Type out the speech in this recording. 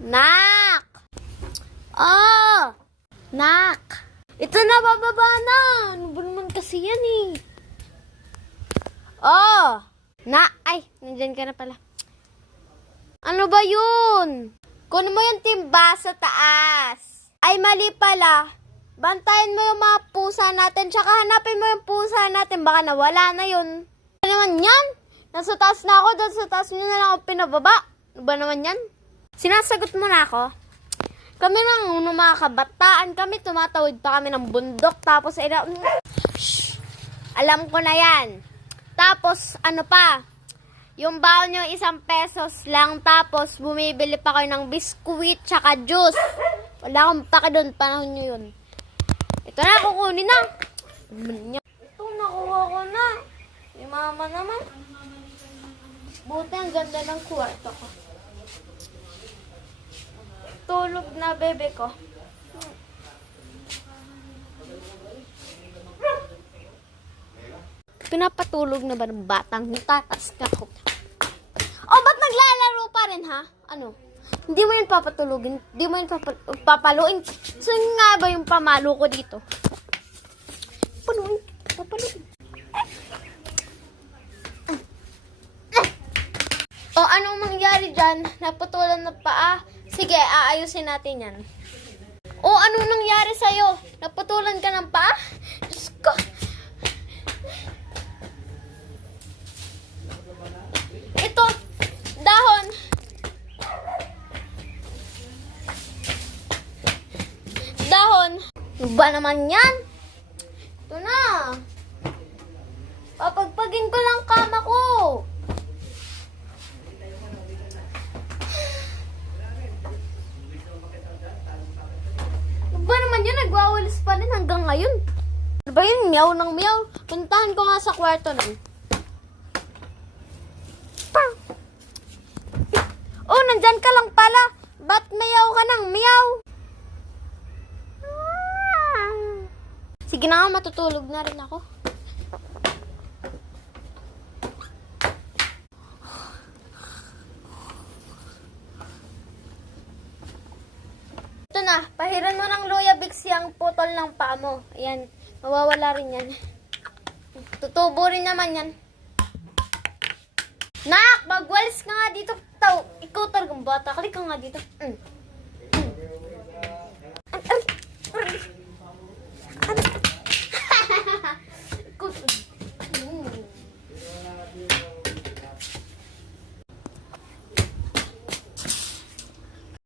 Nak! Oh! Nak! Ito na, bababa na! Ano ba naman kasi yan eh? Oh! Ay, nandyan ka na pala. Ano ba yun? Kunin mo yung timba sa taas. Ay, mali pala. Bantayan mo yung mga pusa natin, tsaka hanapin mo yung pusa natin. Baka nawala na yun. Ano naman yan? Nasa taas na ako, doon sa taas nyo na lang ako pinababa. Ano ba naman yan? Sinasagot mo na ako. Kami ng mga kabataan, kami tumatawid pa kami ng bundok. Tapos, alam ko na yan. Tapos, ano pa? Yung baon nyo 1 pesos lang. Tapos, bumibili pa kayo ng biskuit tsaka juice. Wala akong paka doon. Panahon nyo yun. Ito na, kukunin na. Ito, nakuha ko na. Si mama naman. Buti ang ganda ng kwarto ko. Tulog na, bebe ko. Pinapatulog na ba ng batang natatas ka ko? Oh, ba't naglalaro pa rin, ha? Ano? Hindi mo yun papatulugin? Hindi mo yun papaluin? Saan nga ba yung pamalo ko dito? Papaluin. O, anong mangyari dyan? Naputulan na paa? Sige, aayusin natin yan. O, anong nangyari sa'yo? Naputulan ka ng paa? Diyos ko. Ito, dahon. Dahon. Ano ba naman yan? Ito na. Papagpagin ko lang kama ko. Ano ba naman yun? Nagwawalis pa rin hanggang ngayon. Ano ba yun? Meow ng meow. Puntahan ko nga sa kwarto nun. Oh, nandyan ka lang pala. Ba't meow ka ng meow? Sige na nga, matutulog na rin ako. Ito na, pahiran mo ng Luya Bixi ang putol ng paa mo. Ayan, mawawala rin yan. Tutubo rin naman yan. Nak, magwalis ka nga dito. Ikaw talagang bata. Kalik ka nga dito.